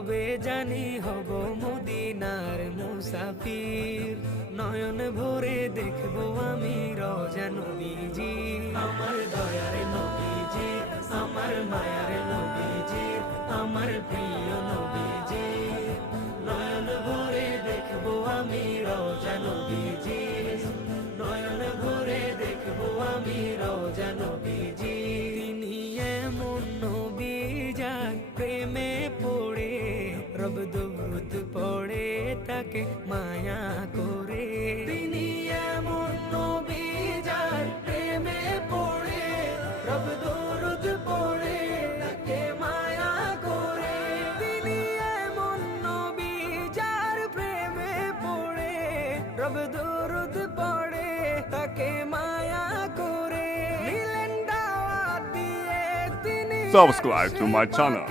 কবে জানি হব মদিনার মুসাফির, নয়ন ভরে দেখবো আমি রওজা নবীজি। আমার দয়ার নবীজি, আমার মায়ার নবীজি, আমার প্রিয় নবীজি, নয়ন ভরে দেখবো আমি রওজা নবীজি, নয়ন ভরে দেখবো আমি রওজা নবীজি। তিনি এমন নবী যার প্রেমে পড়ে রব দরুদ পড়ে তাকে মায়া করে। তিনি এমন নবী যার প্রেমে পড়ে রব দরুদ পড়ে তাকে মায়া করে। তিনি এমন নবী যার প্রেমে পড়ে রব দরুদ পড়ে তাকে মায়া করে। নিলেন দাওয়াত দিয়ে তিনি Subscribe to my channel.